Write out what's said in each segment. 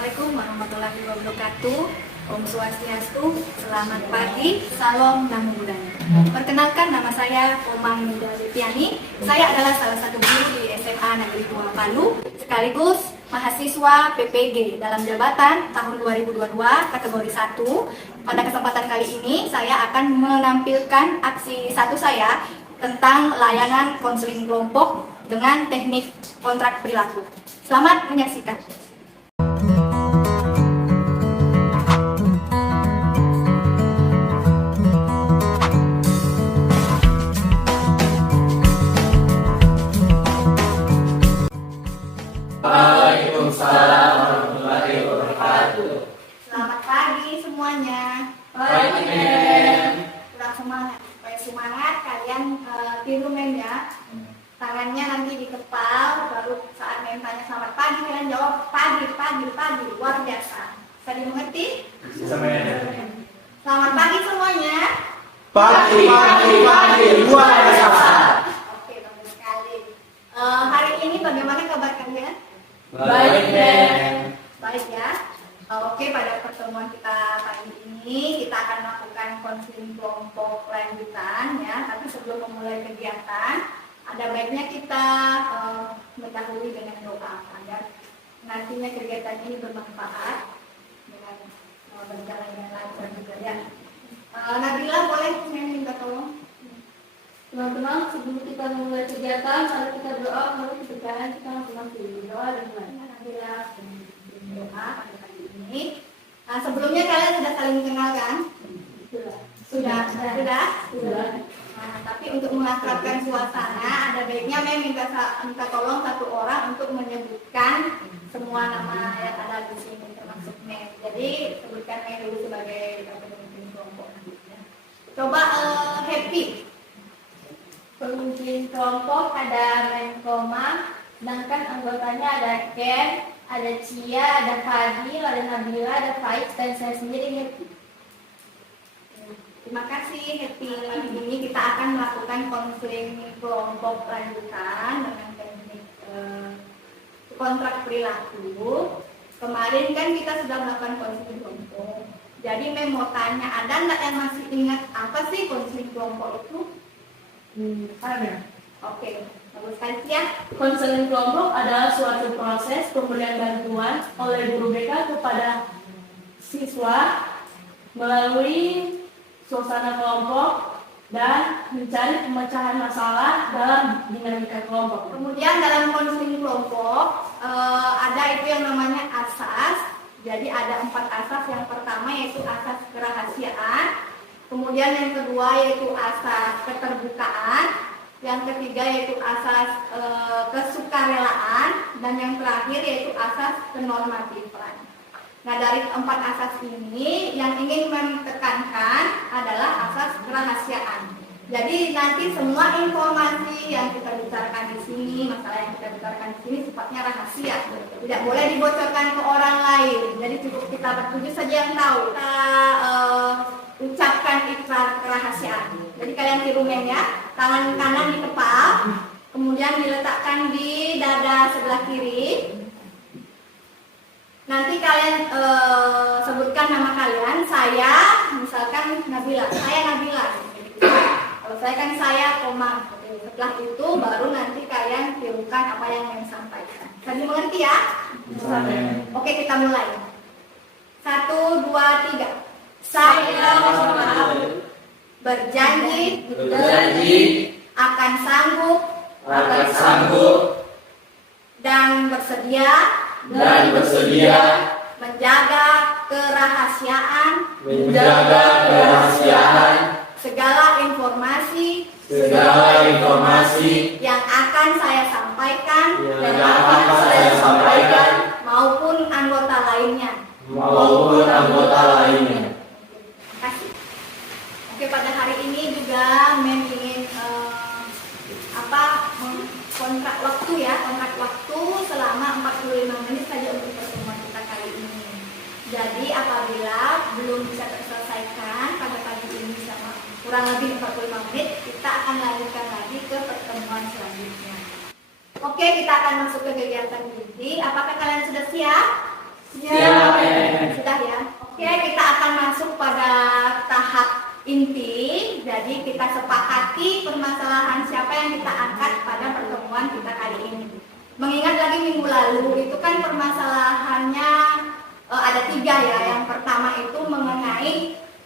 Assalamualaikum warahmatullahi wabarakatuh. Om Swastiastu, selamat pagi, salam namo buddhaya. Perkenalkan, nama saya Komang Nida Lipiani. Saya adalah salah satu guru di SMA Negeri 2 Palu, sekaligus mahasiswa PPG dalam jabatan tahun 2022 kategori 1. Pada kesempatan kali ini saya akan menampilkan aksi satu saya tentang layanan konseling kelompok dengan teknik kontrak perilaku. Selamat menyaksikan. Waalaikumsalam warahmatullahi wabarakatuh. Selamat pagi semuanya. Pagi, Mem. Kurang semangat. Supaya semangat kalian tiru Mem ya. Tangannya nanti dikepal, baru saat Mem tanya selamat pagi kalian jawab pagi. Luar biasa. Bisa dimengerti? Bisa, Mem. Selamat pagi semuanya. Pagi, luar biasa. Oke, bagus sekali. Hari ini bagaimana kabar kalian? Baik, Mem. Baik ya. Oke, pada pertemuan kita pagi ini kita akan melakukan konseling kelompok lanjutan ya. Tapi sebelum memulai kegiatan, ada baiknya kita mendahului dengan doa agar nantinya kegiatan ini bermanfaat dengan berjalan dengan lancar juga ya. Nabila boleh minta tolong? Teman-teman, sebelum kita memulai kegiatan, mari kita doa, mari kita berjalan, kita langsung doa dan mulai. Nabila doa pada pagi ini. Sebelumnya kalian sudah saling kenal kan? Sudah. Nah, tapi untuk mengakrabkan suasana, ada baiknya Mem minta tolong satu orang untuk menyebutkan semua nama yang ada di sini termasuk Mem. Jadi sebutkan Mem dulu sebagai pemimpin kelompok. Coba Happy. Pemimpin kelompok ada Menkomang, sedangkan anggotanya ada Ken, ada Cia, ada Fadil, ada Nabila, ada Faiz, dan saya sendiri Happy. Terima kasih Happy. Hari ini kita akan melakukan konseling kelompok lanjutan dengan teknik kontrak perilaku. Kemarin kan kita sudah melakukan konseling kelompok. Jadi Mem mau tanya, ada nggak yang masih ingat apa sih konseling kelompok itu? Ada. Oke, bagus sekali ya. Konseling kelompok adalah suatu proses pemberian bantuan oleh guru BK kepada siswa melalui suasana kelompok dan mencari pemecahan masalah dalam dinamika kelompok. Kemudian dalam konseling kelompok ada itu yang namanya asas. Jadi ada 4 asas. Yang pertama yaitu asas kerahasiaan. Kemudian yang kedua yaitu asas keterbukaan. Yang ketiga yaitu asas kesukarelaan. Dan yang terakhir yaitu asas kenormatifan. Nah, dari 4 asas ini yang ingin menekankan adalah asas kerahasiaan. Jadi nanti semua informasi yang kita bicarakan di sini, masalah yang kita bicarakan di sini sifatnya rahasia, tidak boleh dibocorkan ke orang lain. Jadi cukup kita bertujuh saja yang tahu. Kita ucapkan ikrar kerahasiaan. Jadi kalian tiru Mem ya, tangan kanan dikepal, kemudian diletakkan di dada sebelah kiri. Nanti kalian sebutkan nama kalian. Saya, misalkan Nabila. Saya Nabila. Kalau saya kan saya Komang. Setelah itu baru nanti kalian tirukan apa yang Mem sampaikan. Bisa mengerti ya? Oke, kita mulai. 1, 2, 3. Saya berjanji akan sanggup dan bersedia menjaga kerahasiaan segala informasi yang akan saya sampaikan maupun anggota lainnya. Terima kasih. Oke, pada hari ini juga Mem ingin kontrak waktu ya, kontrak waktu selama 45 menit saja untuk pertemuan kita kali ini. Jadi apabila belum bisa terselesaikan pada pagi ini sama kurang lebih 45 menit, kita akan lanjutkan lagi ke pertemuan selanjutnya. Oke, kita akan masuk ke kegiatan inti. Apakah kalian sudah siap? Siap, Em. Sudah ya. Oke, kita akan masuk pada tahap inti. Jadi kita sepakati permasalahan siapa yang kita angkat pada pertemuan kita kali ini. Mengingat lagi minggu lalu itu kan permasalahannya ada 3 ya. Yang pertama itu mengenai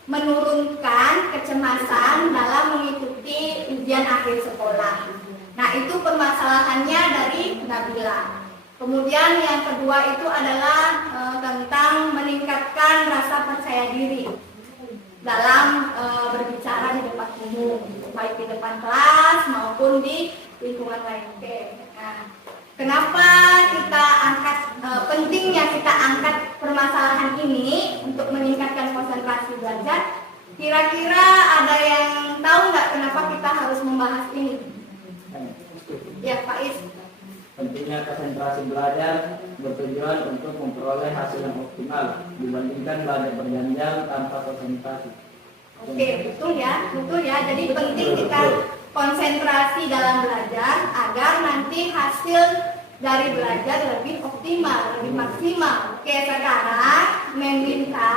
menurunkan kecemasan dalam mengikuti ujian akhir sekolah. Nah, itu permasalahannya dari Nabila. Kemudian yang kedua itu adalah tentang meningkatkan rasa percaya diri dalam berbicara di depan umum, baik di depan kelas maupun di lingkungan lain. Nah, kenapa kita angkat pentingnya kita angkat permasalahan ini untuk meningkatkan konsentrasi belajar? Kira-kira ada yang tahu nggak kenapa kita harus membahas ini? Ya, Pak Is. Pentingnya konsentrasi belajar bertujuan untuk memperoleh hasil yang optimal dibandingkan belajar berjam-jam tanpa konsentrasi. Oke, betul ya. Jadi penting kita konsentrasi dalam belajar agar nanti hasil dari belajar lebih optimal, lebih maksimal. Oke, sekarang meminta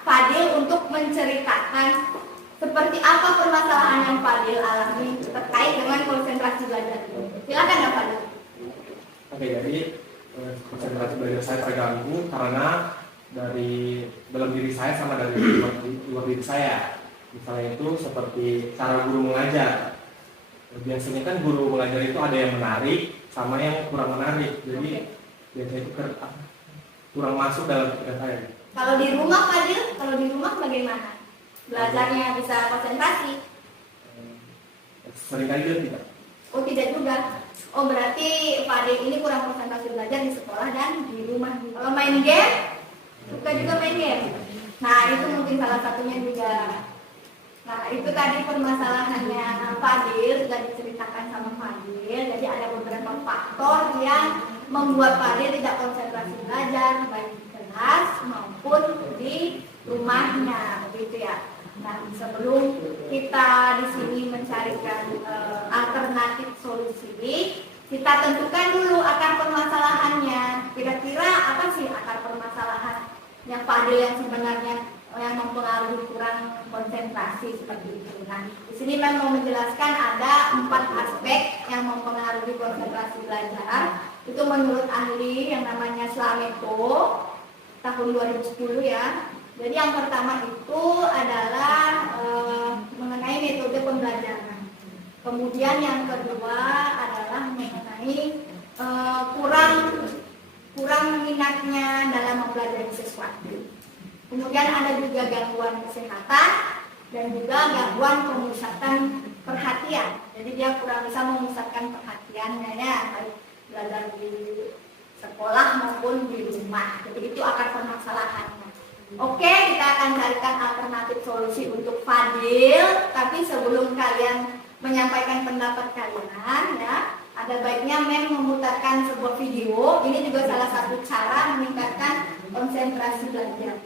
Fadil untuk menceritakan seperti apa permasalahan yang Fadil alami terkait dengan konsentrasi belajar. Silakan ya Fadil. Oke, jadi konsentrasi belajar saya terganggu karena dari dalam diri saya sama dari luar diri saya. Misalnya itu seperti cara guru mengajar. Biasanya kan guru mengajar itu ada yang menarik sama yang kurang menarik. Jadi biasanya itu kurang masuk dalam pikiran saya. Kalau di rumah Fadil, kalau di rumah bagaimana? Belajarnya bisa konsentrasi? Seringkali dia tidak. Oh, tidak juga. Oh, berarti Fadil ini kurang konsentrasi belajar di sekolah dan di rumah. Kalau main game, suka juga main game. Nah, itu mungkin salah satunya juga. Nah, itu tadi permasalahannya Fadil, sudah diceritakan sama Fadil. Jadi ada beberapa faktor yang membuat Fadil tidak konsentrasi belajar, baik di kelas maupun di rumahnya, begitu ya. Nah, sebelum kita di sini mencarikan alternatif solusi, kita tentukan dulu akar permasalahannya. Kira-kira apa sih akar permasalahan yang Fadil yang sebenarnya yang mempengaruhi kurang konsentrasi seperti itu. Nah, di sini memang mau menjelaskan ada 4 aspek yang mempengaruhi konsentrasi belajar. Itu menurut ahli yang namanya Slameto tahun 2010 ya. Jadi yang pertama itu adalah mengenai metode pembelajaran. Kemudian yang kedua adalah mengenai kurang minatnya dalam mempelajari sesuatu. Kemudian ada juga gangguan kesehatan dan juga gangguan pemusatan perhatian. Jadi dia kurang bisa memusatkan perhatiannya ya, baik belajar di sekolah maupun di rumah. Jadi itu akar permasalahannya. Oke, kita akan carikan alternatif solusi untuk Fadil. Tapi sebelum kalian menyampaikan pendapat kalian ya, ada baiknya memutarkan sebuah video. Ini juga salah satu cara meningkatkan konsentrasi belajar.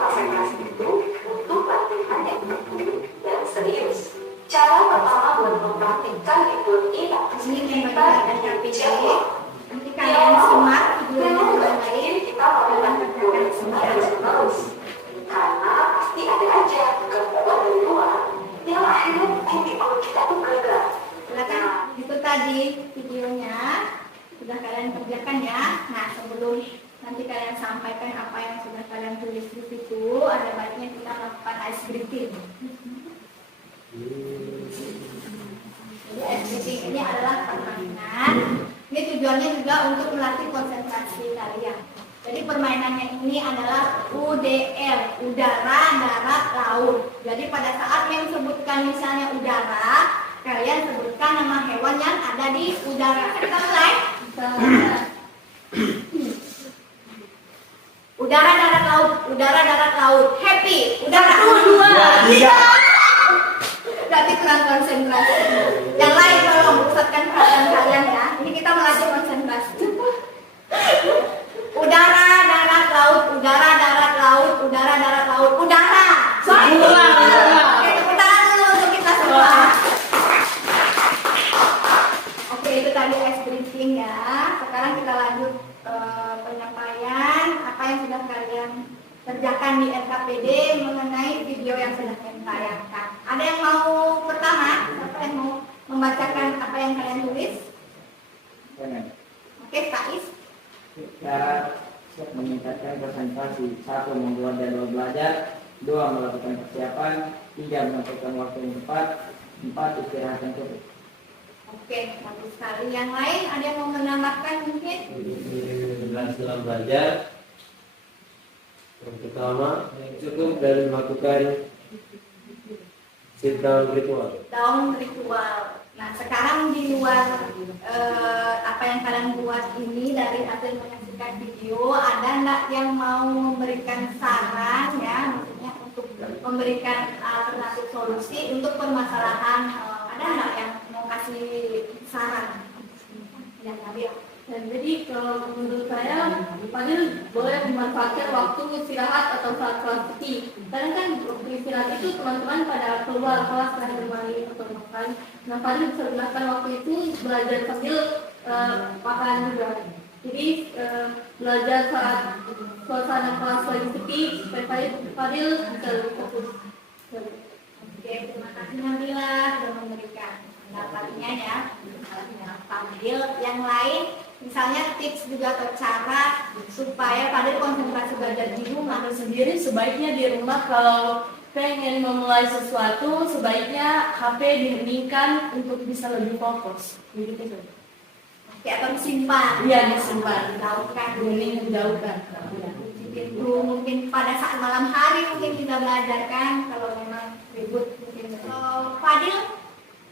Konsentrasi itu butuh latihan yang tekun dan serius. Cara pertama buat mempraktikkan metode ini Ini membagikan video. Nanti kalian simak videonya dengan baik. kita melakukan terus karena pasti ada aja gangguan dari luar yang akhirnya bikin kita tuh gagal. Silakan, itu tadi videonya sudah kalian kerjakan ya. Nah, sebelum nanti kalian sampaikan apa yang sudah kalian tulis di situ, ada baiknya kita melakukan ice breathing. Jadi ice breathing ini adalah permainan. Ini tujuannya juga untuk melatih konsentrasi kalian. Jadi permainannya ini adalah UDL, udara, darat, laut. Jadi pada saat yang sebutkan misalnya udara, kalian sebutkan nama hewan yang ada di udara. Kita mulai. Udara, darat, laut. Udara, darat, laut. Happy. Udara. 1, 2, 3. Berarti kurang konsentrasi. Yang lain tolong pusatkan perhatian kalian ya. Ini kita melatih konsentrasi. Udara, darat, laut. Udara, darat, laut. Udara, darat, laut. Udara. Oke, tepuk tangan dulu untuk kita semua. Oke, itu tadi ice breathing ya. Sekarang bisa kalian kerjakan di RKPD mengenai video yang sedang kalian tayangkan. Ada yang mau pertama? Siapa yang mau membacakan apa yang kalian tulis? Oke, Kais. Cara meningkatkan konsentrasi: 1. Membuat jadwal belajar, 2. Melakukan persiapan, 3. Menentukan waktu yang tepat, 4. Istirahat yang cukup. Oke, bagus sekali. Yang lain ada yang mau menambahkan mungkin? Dalam belajar, yang pertama cukup dari melakukan sit down ritual. Down ritual. Nah, sekarang di luar apa yang kalian buat ini dari hasil menyaksikan video, ada nggak yang mau memberikan saran ya, maksudnya untuk memberikan alternatif solusi untuk permasalahan? Ada nggak yang mau kasih saran? Ya, Nabil. Dan jadi kalau menurut saya, Fadil boleh memanfaatkan waktu istirahat atau saat kelas peti. Karena kan waktu istirahat itu teman-teman pada keluar kelas dan bermain atau makan. Nah, Fadil bisa gunakan waktu itu belajar sambil makan juga. Jadi belajar saat suasana kelas lagi sepi, supaya Fadil bisa lebih fokus. Oke, terima kasih Nabila sudah memberikan pendapatnya ya. Fadil, yang lain misalnya tips juga atau cara supaya Fadil konsentrasi belajar di rumah. Sendiri sebaiknya di rumah kalau pengen memulai sesuatu sebaiknya HP diheningkan untuk bisa lebih fokus. Begitu saja. Oke, atau disimpan. Iya, disimpan. Dijauhkan. Dijauhkan. Itu mungkin pada saat malam hari mungkin kita belajar kan, kalau memang ribut mungkin. Kalau Fadil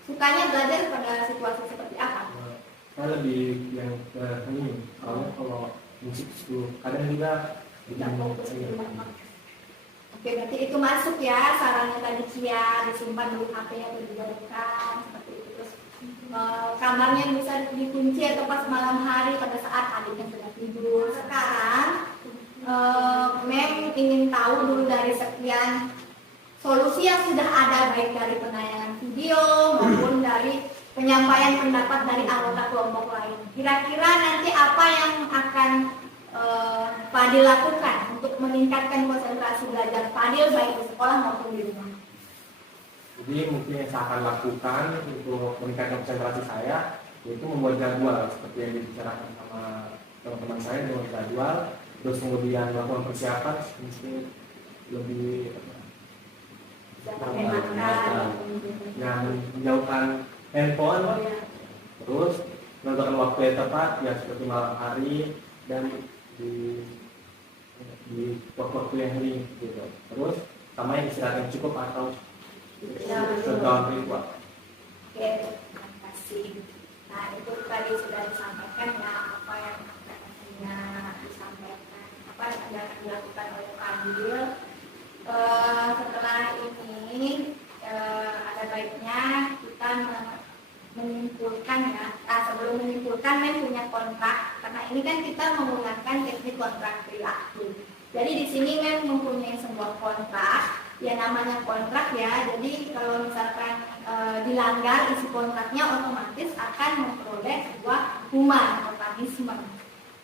sukanya belajar pada situasi seperti apa? Saya lebih yang ke ini, soalnya kalau musik itu kadang juga Tidak fokus di rumah. Oke, berarti itu masuk ya sarannya tadi Cia, disimpan dulu HP atau dijauhkan seperti itu. Terus kamarnya bisa dikunci atau pas malam hari pada saat adiknya sudah tidur. Sekarang Mem ingin tahu dulu dari sekian solusi yang sudah ada, baik dari penayangan video maupun dari penyampaian pendapat dari anggota kelompok lain. Kira-kira nanti apa yang akan Fadil lakukan untuk meningkatkan konsentrasi belajar Fadil baik di sekolah maupun di rumah? Jadi mungkin yang saya akan lakukan untuk meningkatkan konsentrasi saya yaitu membuat jadwal seperti yang dibicarakan sama teman-teman saya, membuat jadwal, terus kemudian melakukan persiapan mungkin lebih yang menjauhkan handphone, terus menentukan waktu yang tepat ya seperti malam hari dan di waktu yang hening gitu. Terus sama yang istirahat yang cukup atau setahun ritual. Oke, terima kasih. Nah, itu tadi sudah disampaikan ya apa yang akan disampaikan, apa yang akan dilakukan oleh Fadil. Setelah ini ada baiknya kita menyimpulkan ya. Sebelum menyimpulkan, Mem punya kontrak karena ini kan kita menggunakan teknik kontrak perilaku. Jadi di sini Mem mempunyai sebuah kontrak, ya namanya kontrak ya. Jadi kalau misalkan dilanggar isi kontraknya otomatis akan memperoleh sebuah hukuman atau punishment.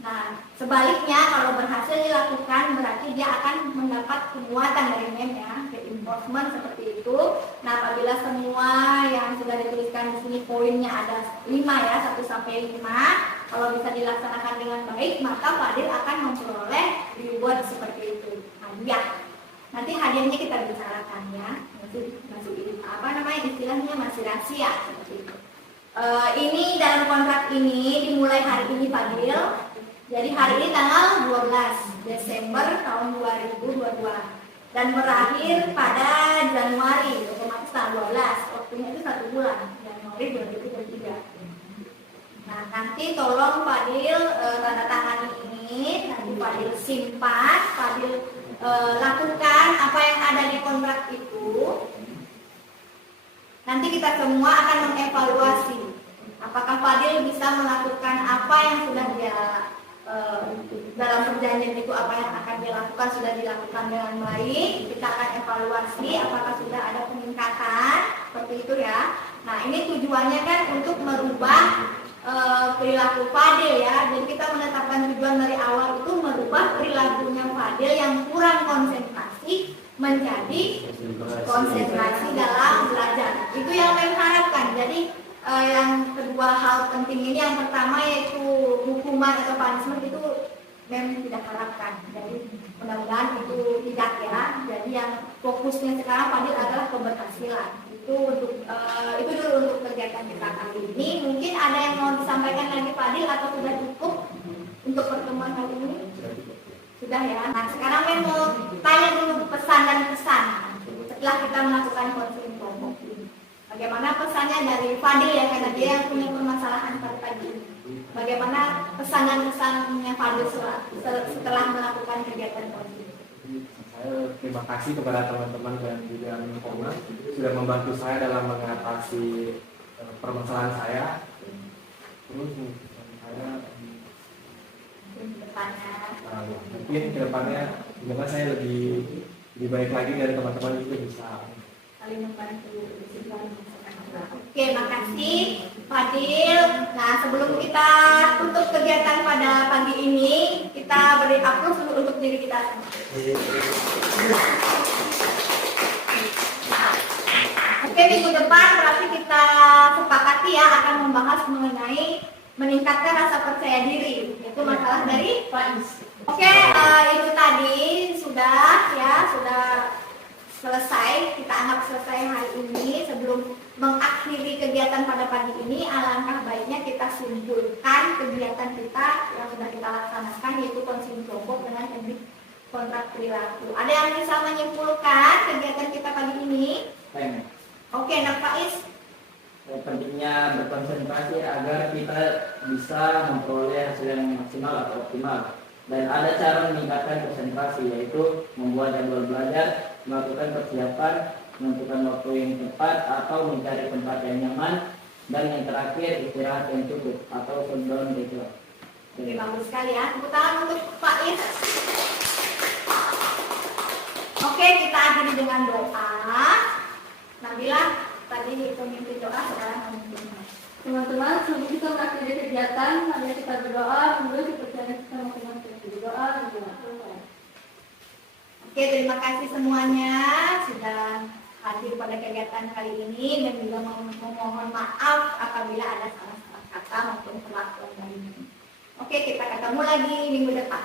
Nah, sebaliknya kalau berhasil dilakukan berarti dia akan mendapat penguatan dari Mem ya, reinforcement seperti itu. Nah, apabila semua yang sudah dituliskan di sini poinnya ada 5 ya, 1 sampai 5, kalau bisa dilaksanakan dengan baik, maka Fadil akan memperoleh reward seperti itu, hadiah. Nanti hadiahnya kita bicarakan ya, masih apa namanya istilahnya masih rahasia seperti itu. Ini dalam kontrak ini dimulai hari ini Fadil. Jadi hari ini tanggal 12 Desember tahun 2022 dan berakhir pada Januari, otomatis tanggal 12, waktunya itu 1 bulan, Januari 2023. Nah, nanti tolong Fadil tanda tangan ini, nanti Fadil simpan, Fadil lakukan apa yang ada di kontrak itu. Nanti kita semua akan mengevaluasi apakah Fadil bisa melakukan apa yang sudah dia dalam perjanjian itu, apa yang akan dilakukan sudah dilakukan dengan baik. Kita akan evaluasi apakah sudah ada peningkatan seperti itu ya. Nah, ini tujuannya kan untuk merubah perilaku Fadil ya. Jadi kita menetapkan tujuan dari awal itu merubah perilakunya Fadil Fadil yang kurang konsentrasi menjadi konsentrasi dalam belajar. Itu yang Mem harapkan. Jadi yang kedua hal penting ini, yang pertama yaitu hukuman atau punishment itu Mem tidak harapkan. Jadi mudah-mudahan itu tidak ya. Jadi yang fokusnya sekarang Fadil adalah keberhasilan. Itu dulu untuk kegiatan kita kali ini. Mungkin ada yang mau disampaikan lagi Fadil atau sudah cukup untuk pertemuan kali ini? Sudah ya. Nah sekarang Mem mau tanya dulu pesan dan kesan setelah kita melakukan konseling kelompok ini. Bagaimana pesannya dari Fadil ya, karena dia yang punya permasalahan pada pagi ini. Bagaimana pesan dan kesannya Fadil setelah melakukan kegiatan konseling? Saya terima kasih kepada teman-teman dan juga Menpora sudah membantu saya dalam mengatasi permasalahan saya. Terus saya mungkin kedepannya semoga saya lebih baik lagi dan teman-teman itu bisa saling membantu. Oke, makasih Fadil. Nah, sebelum kita tutup kegiatan pada pagi ini, kita beri aplaus dulu untuk diri kita sendiri. Oke, minggu depan berarti kita sepakati ya akan membahas mengenai meningkatkan rasa percaya diri. Itu masalah dari Faiz. Oke, itu tadi sudah selesai. Kita anggap selesai hari ini. Sebelum mengakhiri kegiatan pada pagi ini, alangkah baiknya kita simpulkan kegiatan kita yang sudah kita laksanakan, yaitu konseling kelompok dengan teknik kontrak perilaku. Ada yang bisa menyimpulkan kegiatan kita pagi ini? Oke, nah Faiz. Pentingnya berkonsentrasi agar kita bisa memperoleh hasil yang maksimal atau optimal. Dan ada cara meningkatkan konsentrasi, yaitu membuat jadwal belajar, melakukan persiapan, menentukan waktu yang tepat, atau mencari tempat yang nyaman, dan yang terakhir istirahat yang cukup atau shutdown gitu. Oke, bagus sekali ya. Tepuk tangan untuk Faiz. Oke, kita akhiri dengan doa. Nabila tadi memimpin doa, sekarang memimpin doa. Teman-teman, sebelum kita mengakhiri kegiatan, mari kita berdoa, menurut kepercayaan kita masing-masing. Berdoa dan doa. Oke, terima kasih semuanya sudah hadir pada kegiatan kali ini dan juga memohon maaf apabila ada salah-salah kata maupun perlakuan dari ini. Oke, kita ketemu lagi minggu depan.